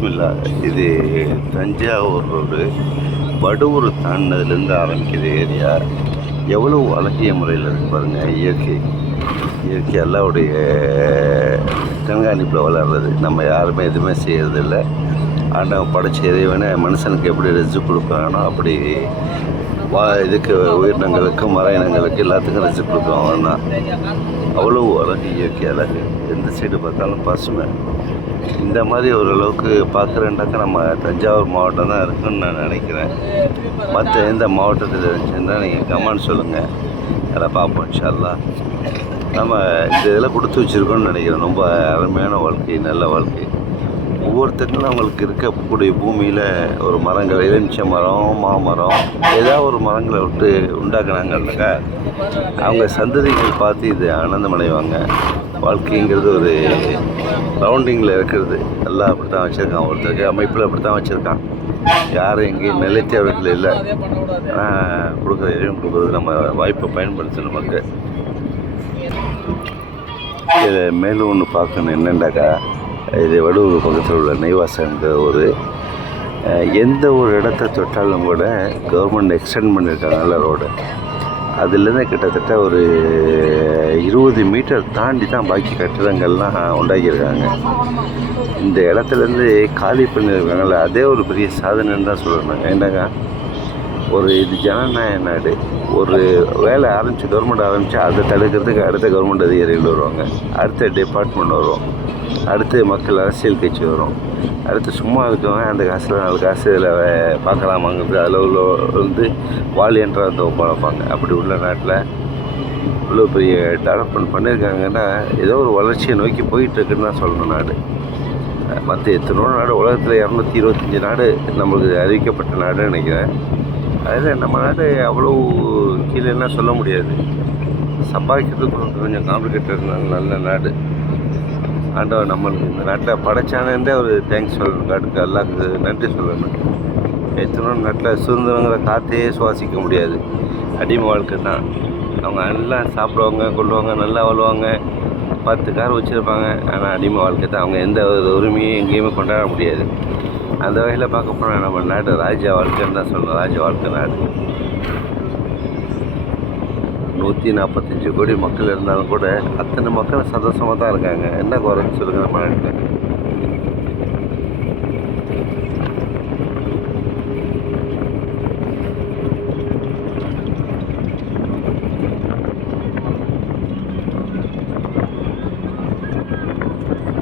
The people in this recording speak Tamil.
பிஸ்மில்லா. இது தஞ்சாவூர் ரோடு. வடுவூர் தாண்டினதுலேருந்து ஆரம்பிக்கிற ஏரியா. எவ்வளோ அழகிய முறையில் இருக்கு பாருங்கள். இயற்கை இயற்கை அல்லாவுடைய கண்காணிப்பில் வளர்றது. நம்ம யாருமே எதுவுமே செய்கிறதில்ல. ஆண்டவன் படைச்ச இறைவனை மனுஷனுக்கு எப்படி ரெஸ்ட் கொடுக்குறானோ அப்படி இதுக்கு உயிரினங்களுக்கு மர இனங்களுக்கு எல்லாத்துக்கும் ரெஸ்ட் கொடுக்குறோம். அவன் தான் அவ்வளோ அழகு, இயற்கை அழகு. எந்த சைடு பார்த்தாலும் பசுமை. இந்த மாதிரி ஓரளவுக்கு பார்க்குறேன்டாக்கா நம்ம தஞ்சாவூர் மாவட்டம் தான் இருக்குன்னு நான் நினைக்கிறேன். மற்ற எந்த மாவட்டத்தில் இருந்துச்சுன்னா நீங்கள் கமெண்ட் சொல்லுங்கள், அதை பார்ப்போம் இன்ஷா அல்லாஹ். நம்ம இந்த இதெல்லாம் கொடுத்து வச்சுருக்கோன்னு நினைக்கிறேன். ரொம்ப அருமையான வாழ்க்கை, நல்ல வாழ்க்கை. ஒவ்வொருத்தருக்கும் அவங்களுக்கு இருக்கக்கூடிய பூமியில் ஒரு மரங்கள், எலுமிச்சை மரம், மாமரம், ஏதாவது ஒரு மரங்களை விட்டு உண்டாக்குனாங்கன்னாக்கா அவங்க சந்ததிகள் பார்த்து இது ஆனந்தம் அடைவாங்க. வாழ்க்கைங்கிறது ஒரு ரவுண்டிங்கில் இருக்கிறது. எல்லாம் அப்படி தான் வச்சுருக்கான். ஒருத்தருக்கு அமைப்பில் அப்படி தான் வச்சுருக்கான். யாரும் எங்கேயும் நிலைத்தவர்கள் இல்லை. ஆனால் கொடுக்குற இறைவன் கொடுக்குறது நம்ம வாய்ப்பை பயன்படுத்த நமக்கு. இதில் மேலும் ஒன்று பார்க்கணும் என்னென்னாக்கா, இது வடுவூர் பக்கத்தில் உள்ள நெய்வாசங்கிற ஒரு எந்த ஒரு இடத்த தொட்டாலும் கூட கவர்மெண்ட் எக்ஸ்டெண்ட் பண்ணியிருக்காங்கல்ல ரோடு. அதுலேருந்து கிட்டத்தட்ட ஒரு 20 மீட்டர் தாண்டி தான் பாக்கி கட்டிடங்கள்லாம் உண்டாக்கியிருக்காங்க. இந்த இடத்துலேருந்து காலி பண்ணியிருக்காங்கல்ல, அதே ஒரு பெரிய சாதனைன்னு தான் சொல்லணும். ஏன்னாக்கா ஒரு இது ஜனநாயக நாடு. ஒரு வேலை கவர்மெண்ட் ஆரம்பித்தா அதை தடுக்கிறதுக்கு அடுத்த கவர்மெண்ட் அதிகாரிகள் வருவாங்க, அடுத்த டிபார்ட்மெண்ட் வரும், அடுத்து மக்கள் அரசியல் கட்சி வரும், அடுத்து சும்மா இருக்கவங்க அந்த காசில் 4 காசு இதில் பார்க்கலாமாங்கிறது அதில் வாலியன்றாக வந்து ஒப்படைப்பாங்க. அப்படி உள்ள நாட்டில் இவ்வளோ பெரிய டெவலப்மெண்ட் பண்ணியிருக்காங்கன்னா ஏதோ ஒரு வளர்ச்சியை நோக்கி போயிட்டுருக்குன்னு தான் சொல்லணும் நாடு. மற்ற எத்தனோ நாடு, உலகத்தில் 225 நாடு நம்மளுக்கு அறிவிக்கப்பட்ட நாடுன்னு நினைக்கிறேன். அதில் நம்ம நாடு அவ்வளோ கீழேலாம் சொல்ல முடியாது. சம்பாதிக்கிறதுக்கு கொஞ்சம் காம்ப்ளிகேட்டட் நல்ல நாடு. ஆண்டவன் நம்மளுக்கு இந்த நாட்டில் படைச்சானே ஒரு தேங்க்ஸ் சொல்லணும். நாட்டுக்கு அல்லாஹ்க்கு நன்றி சொல்லணும். எத்தனோ நாட்டில் சுதந்திரங்கிற காற்றையே சுவாசிக்க முடியாது. அடிமை வாழ்க்கை தான். அவங்க நல்லா சாப்பிடுவாங்க, கொள்ளுவாங்க, நல்லா வாழ்வாங்க, 10 கார் வச்சுருப்பாங்க. ஆனால் அடிமை வாழ்க்கை தான். அவங்க எந்த ஒரு உரிமையும் எங்கேயுமே கொண்டாட முடியாது. அந்த வகையில் பார்க்க போனால் நம்ம நாடு ராஜா வாழ்க்கைன்னு தான் சொல்லணும். ராஜ வாழ்க்கை நாடு. 145 கோடி மக்கள் இருந்தாலும் கூட அத்தனை மக்கள் சந்தோஷமாக தான் இருக்காங்க. என்ன குறைன்னு சொல்லுங்கள் நம்ம நாட்டில்?